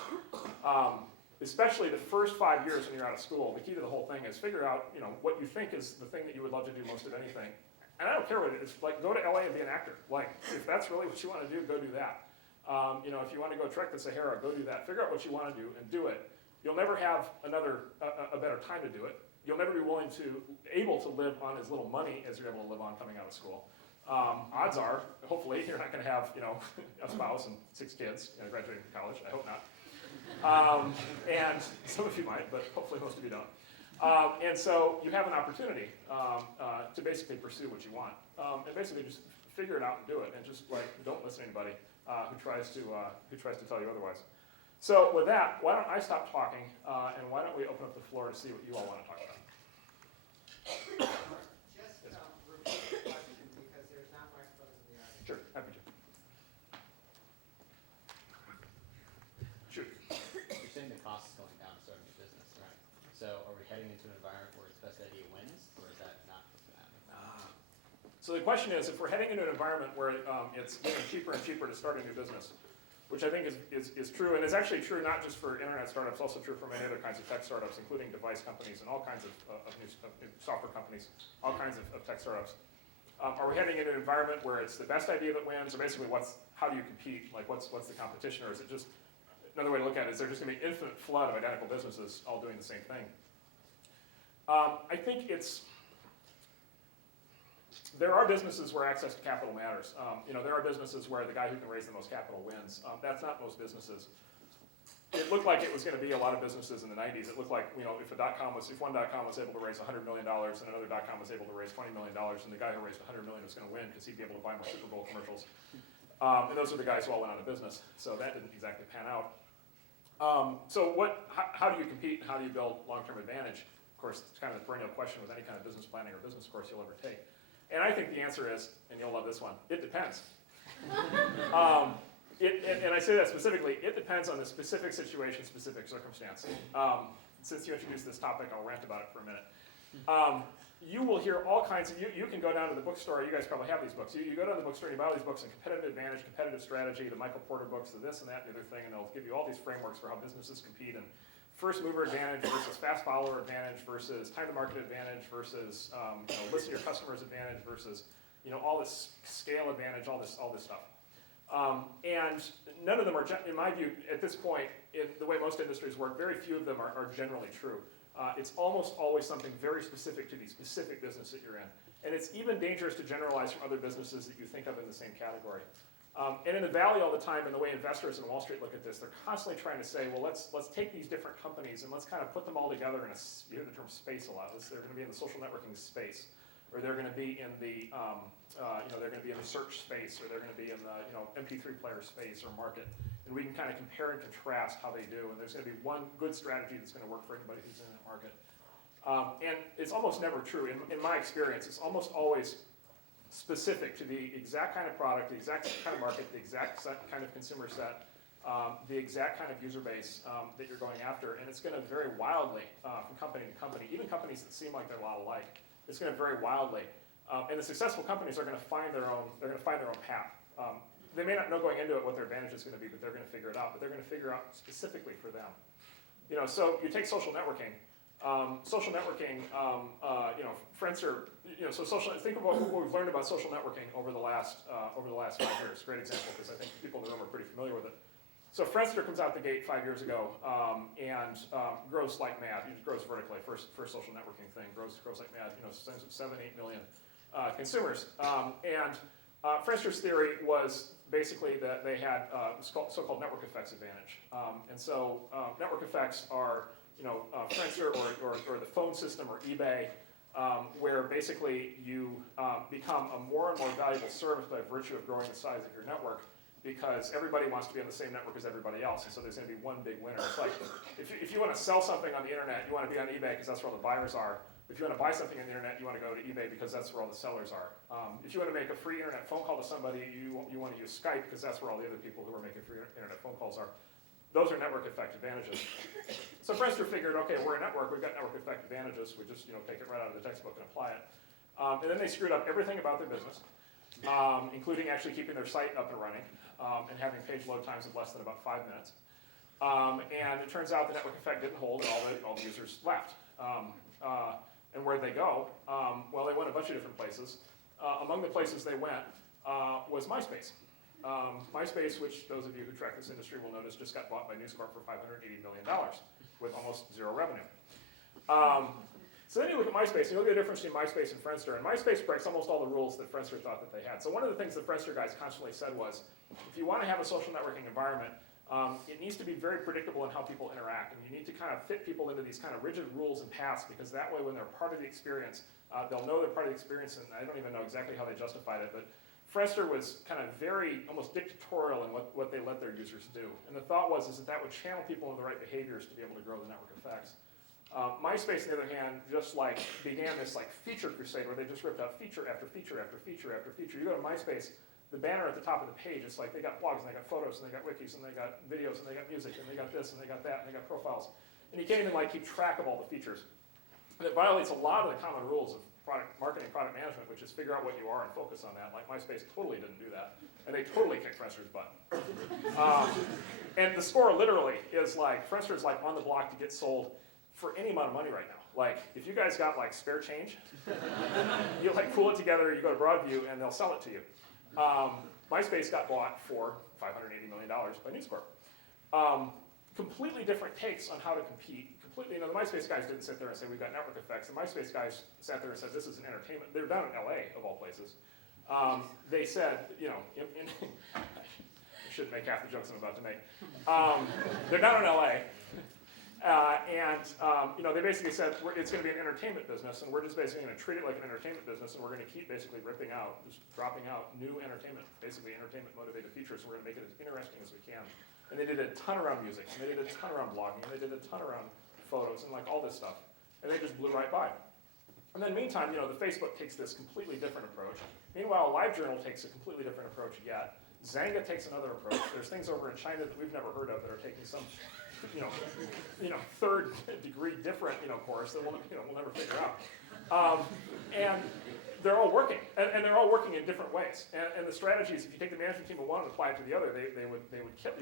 Especially the first 5 years when you're out of school, the key to the whole thing is figure out, what you think is the thing that you would love to do most of anything. And I don't care what it is. Like, go to LA and be an actor. Like, if that's really what you want to do, go do that. If you want to go trek the Sahara, go do that. Figure out what you want to do and do it. You'll never have a better time to do it. You'll never be able to live on as little money as you're able to live on coming out of school. Odds are, hopefully, you're not going to have, a spouse and 6 kids graduating from college. I hope not. And some of you might, but hopefully most of you don't. And so you have an opportunity to basically pursue what you want, and basically just figure it out and do it, and just don't listen to anybody who tries to tell you otherwise. So with that, why don't I stop talking, and why don't we open up the floor to see what you all want to talk about? Just repeat the question because there's not microphones in the audience. Sure, happy to. Shoot. You're saying the cost is going down starting a business, right? So are we heading into an environment where its best idea wins, or is that not what's going to happen? So the question is, if we're heading into an environment where it's getting cheaper and cheaper to start a new business, which I think is true, and is actually true not just for internet startups, also true for many other kinds of tech startups, including device companies and all kinds of new software companies, all kinds of tech startups. Are we heading into an environment where it's the best idea that wins, or basically how do you compete? Like what's the competition, or is it just, another way to look at it is there just going to be an infinite flood of identical businesses all doing the same thing? I think there are businesses where access to capital matters. There are businesses where the guy who can raise the most capital wins. That's not most businesses. It looked like it was going to be a lot of businesses in the 90s. It looked like, if one .com was able to raise $100 million and another .com was able to raise $20 million, and the guy who raised $100 million was going to win because he'd be able to buy more Super Bowl commercials. And those are the guys who all went out of business. So that didn't exactly pan out. How do you compete and how do you build long-term advantage? Of course, it's kind of the perennial question with any kind of business planning or business course you'll ever take. And I think the answer is, and you'll love this one, it depends. And I say that specifically, it depends on the specific situation, specific circumstance. Since you introduced this topic, I'll rant about it for a minute. You will hear all kinds of, you can go down to the bookstore, you guys probably have these books. You go down to the bookstore and you buy all these books on competitive advantage, competitive strategy, the Michael Porter books, the this and that, the other thing, and they'll give you all these frameworks for how businesses compete and first mover advantage versus fast follower advantage versus time to market advantage versus listen to your customers advantage versus all this scale advantage, all this stuff. And none of them are, in my view, at this point, in the way most industries work, very few of them are generally true. It's almost always something very specific to the specific business that you're in. And it's even dangerous to generalize from other businesses that you think of in the same category. And in the Valley all the time, and the way investors in Wall Street look at this, they're constantly trying to say, well, let's take these different companies and let's kind of put them all together in you hear the term space a lot. They're going to be in the social networking space, or they're going to be in the they're going to be in the search space, or they're going to be in the MP3 player space or market. And we can kind of compare and contrast how they do. And there's going to be one good strategy that's going to work for anybody who's in that market. And it's almost never true. In my experience, it's almost always specific to the exact kind of product, the exact kind of market, the exact kind of consumer set, the exact kind of user base that you're going after. And it's going to vary wildly from company to company, even companies that seem like they're a lot alike. It's going to vary wildly. And the successful companies are going to find their own path. They may not know going into it what their advantage is going to be, but they're going to figure it out. But they're going to figure out specifically for them. So you take social networking. Social networking, Friendster. Think about what we've learned about social networking over the last 5 years. Great example, because I think people in the room are pretty familiar with it. So Friendster comes out the gate 5 years ago and grows like mad. It grows vertically. First social networking thing grows like mad. 7, 8 million consumers. And Friendster's theory was basically that they had so-called network effects advantage. And so network effects are Friendster or the phone system or eBay, where basically you become a more and more valuable service by virtue of growing the size of your network, because everybody wants to be on the same network as everybody else, and so there's going to be one big winner. It's like if you want to sell something on the internet, you want to be on eBay because that's where all the buyers are. If you want to buy something on the internet, you want to go to eBay because that's where all the sellers are. If you want to make a free internet phone call to somebody, you want to use Skype because that's where all the other people who are making free internet phone calls are. Those are network effect advantages. So Friendster figured, okay, we're a network, we've got network effect advantages, we just take it right out of the textbook and apply it. And then they screwed up everything about their business, including actually keeping their site up and running and having page load times of less than about 5 minutes. And it turns out the network effect didn't hold, and all the users left. And where'd they go? Well, they went a bunch of different places. Among the places they went was MySpace. MySpace, which those of you who track this industry will notice, just got bought by News Corp for $580 million with almost zero revenue. So then you look at MySpace, and you look at the difference between MySpace and Friendster, and MySpace breaks almost all the rules that Friendster thought that they had. So one of the things that Friendster guys constantly said was, if you want to have a social networking environment, it needs to be very predictable in how people interact, and you need to kind of fit people into these kind of rigid rules and paths, because that way when they're part of the experience, they'll know they're part of the experience, and I don't even know exactly how they justified it, but Friendster was kind of very, almost dictatorial in what they let their users do. And the thought was that would channel people into the right behaviors to be able to grow the network effects. MySpace, on the other hand, just began this feature crusade where they just ripped out feature after feature after feature after feature. You go to MySpace, the banner at the top of the page, it's like they got blogs, and they got photos, and they got wikis, and they got videos, and they got music, and they got this, and they got that, and they got profiles. And you can't even keep track of all the features. And it violates a lot of the common rules of marketing, product management, which is figure out what you are and focus on that. MySpace totally didn't do that. And they totally kicked Friendster's butt. And the score literally is Friendster's on the block to get sold for any amount of money right now. If you guys got spare change, you pool it together, you go to Broadview, and they'll sell it to you. MySpace got bought for $580 million by News Corp. Completely different takes on how to compete. The MySpace guys didn't sit there and say, we've got network effects. The MySpace guys sat there and said, this is an entertainment. They were down in LA, of all places. They said, I shouldn't make half the jokes I'm about to make. They're down in LA. They basically said, it's going to be an entertainment business, and we're just basically going to treat it like an entertainment business, and we're going to keep basically ripping out, just dropping out new entertainment, basically entertainment-motivated features, and we're going to make it as interesting as we can. And they did a ton around music, and they did a ton around blogging, and they did a ton around photos, and all this stuff. And they just blew right by. And then meantime, the Facebook takes this completely different approach. Meanwhile, LiveJournal takes a completely different approach yet. Zanga takes another approach. There's things over in China that we've never heard of that are taking some, third degree different, course that we'll never figure out. And they're all working, and they're all working in different ways. And the strategies, if you take the management team of one and apply it to the other, they would kill,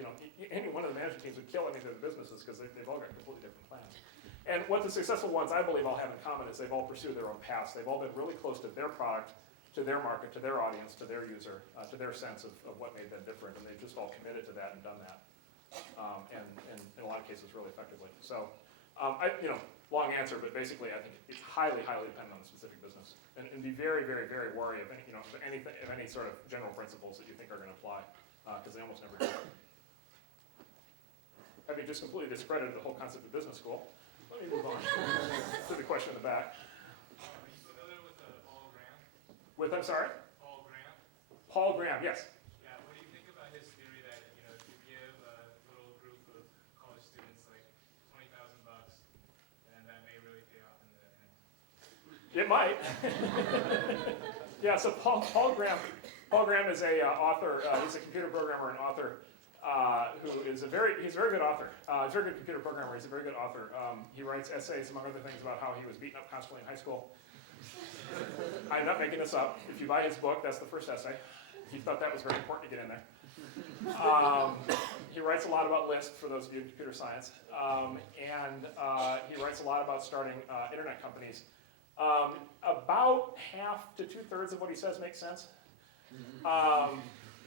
any one of the management teams would kill any of the businesses because they've all got completely different plans. And what the successful ones, I believe, all have in common is they've all pursued their own paths. They've all been really close to their product, to their market, to their audience, to their user, to their sense of what made them different, and they've just all committed to that and done that, and in a lot of cases really effectively. So, long answer, but basically I think it's highly, highly dependent on the specific business, and be very, very, very wary of any sort of general principles that you think are going to apply, because they almost never do. Having just completely discredited the whole concept of business school, let me move on to the question in the back. Are you familiar with Paul Graham? With, I'm sorry? Paul Graham? Paul Graham, yes. Yeah, what do you think about his theory that, if you give a little group of college students like $20,000, then that may really pay off in the end? It might. Yeah, so Paul Graham is a author. He's a computer programmer and author who is he's a very good author. He's a very good computer programmer. He's a very good author. He writes essays, among other things, about how he was beaten up constantly in high school. I'm not making this up. If you buy his book, that's the first essay. He thought that was very important to get in there. He writes a lot about Lisp, for those of you in computer science. And he writes a lot about starting internet companies. About half to 2/3 of what he says makes sense.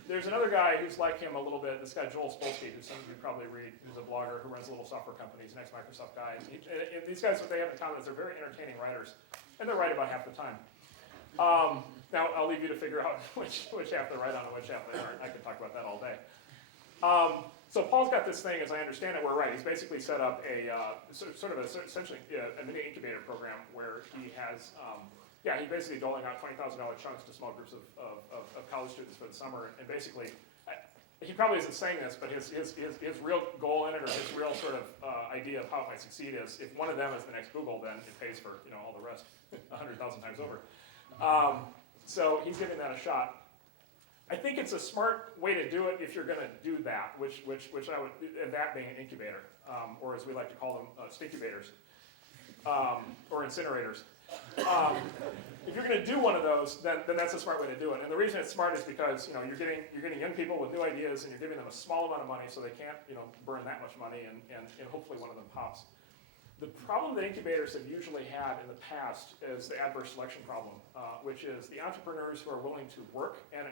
There's another guy who's like him a little bit, this guy Joel Spolsky, who some of you probably read, who's a blogger who runs a little software company. He's an ex-Microsoft guy. And these guys, what they have in common is they're very entertaining writers, and they're right about half the time. Now, I'll leave you to figure out which half they're right on and which half they aren't. I could talk about that all day. So Paul's got this thing, as I understand it, we're right. He's basically set up essentially a mini incubator program where he has, he's basically doling out $20,000 chunks to small groups of college students for the summer. And basically, he probably isn't saying this, but his real goal in it, or his real sort of idea of how it might succeed is, if one of them is the next Google, then it pays for all the rest 100,000 times over. So he's giving that a shot. I think it's a smart way to do it if you're going to do that, which I would, and that being an incubator, or as we like to call them, stinkubators, or incinerators. If you're going to do one of those, then that's a smart way to do it. And the reason it's smart is because you're getting young people with new ideas, and you're giving them a small amount of money, so they can't burn that much money, and hopefully one of them pops. The problem that incubators have usually had in the past is the adverse selection problem, which is the entrepreneurs who are willing to work and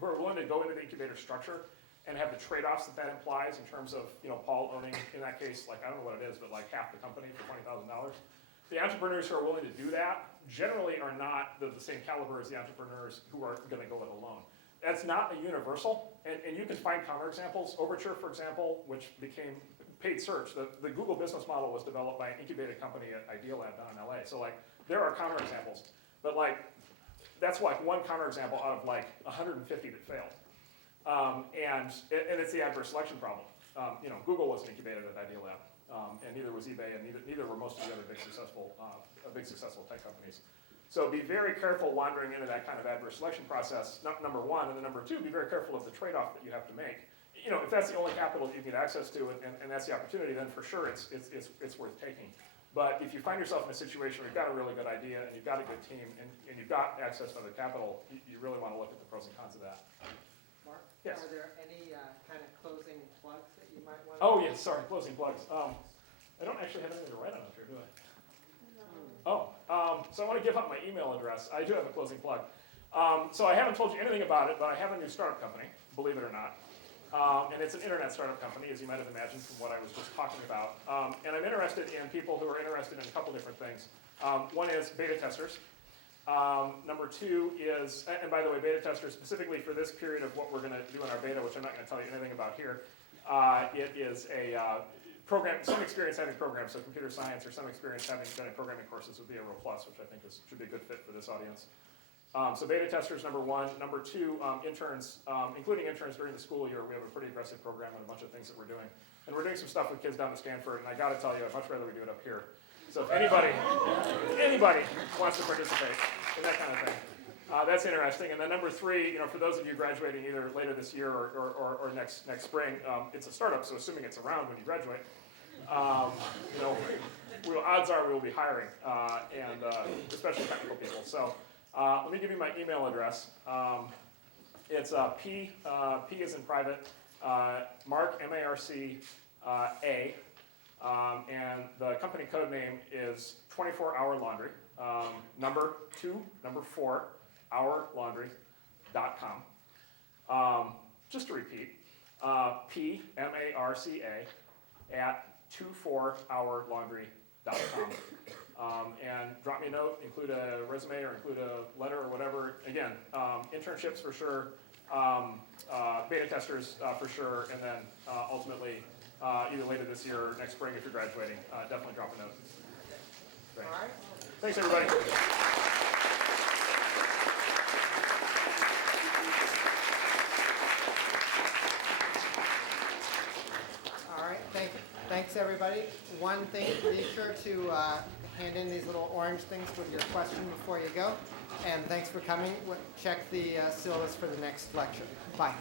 who are willing to go into the incubator structure and have the trade-offs that implies in terms of Paul owning, in that case, like I don't know what it is, but like half the company for $20,000. The entrepreneurs who are willing to do that generally are not the same caliber as the entrepreneurs who are going to go it alone. That's not a universal, and you can find counterexamples. Overture, for example, which became paid search. The Google business model was developed by an incubated company at Idealab down in LA. So there are counterexamples, but that's one counterexample out of 150 that failed. And it's the adverse selection problem. Google wasn't incubated at Idealab, and neither was eBay, and neither were most of the other big successful tech companies. So be very careful wandering into that kind of adverse selection process, number one, and then number two, be very careful of the trade-off that you have to make. If that's the only capital that you get access to, and that's the opportunity, then for sure it's worth taking. But if you find yourself in a situation where you've got a really good idea, and you've got a good team, and you've got access to other capital, you really want to look at the pros and cons of that. Mark? Yes? Are there any kind of closing plugs that you might want to Oh, yes, sorry, closing plugs. I don't actually have anything to write on up here, do I? No. So I want to give up my email address. I do have a closing plug. So I haven't told you anything about it, but I have a new startup company, believe it or not. And it's an internet startup company, as you might have imagined from what I was just talking about. And I'm interested in people who are interested in a couple different things. One is beta testers. Number two is, and by the way, beta testers specifically for this period of what we're going to do in our beta, which I'm not going to tell you anything about here. It is a some experience having programs, so computer science, or some experience having done programming courses would be a real plus, which I think should be a good fit for this audience. So beta testers, number one. Number two, interns, including interns during the school year. We have a pretty aggressive program and a bunch of things that we're doing. And we're doing some stuff with kids down at Stanford, and I got to tell you, I'd much rather we do it up here. So if anybody wants to participate in that kind of thing, that's interesting. And then number three, for those of you graduating either later this year or next spring, it's a startup, so assuming it's around when you graduate, odds are we will be hiring, and especially technical people. So Let me give you my email address. It's P is in private, Marc, M-A-R-C, A, and the company code name is 24-Hour Laundry, number 4, hourlaundry.com. Just to repeat, P, M-A-R-C-A, at 24hourlaundry.com. And drop me a note, include a resume or include a letter or whatever. Again, internships for sure, beta testers for sure, and then ultimately either later this year or next spring if you're graduating, definitely drop a note. Great. All right. Thanks, everybody. All right, thanks everybody. One thing, be sure to hand in these little orange things with your question before you go. And thanks for coming. Check the syllabus for the next lecture. Bye.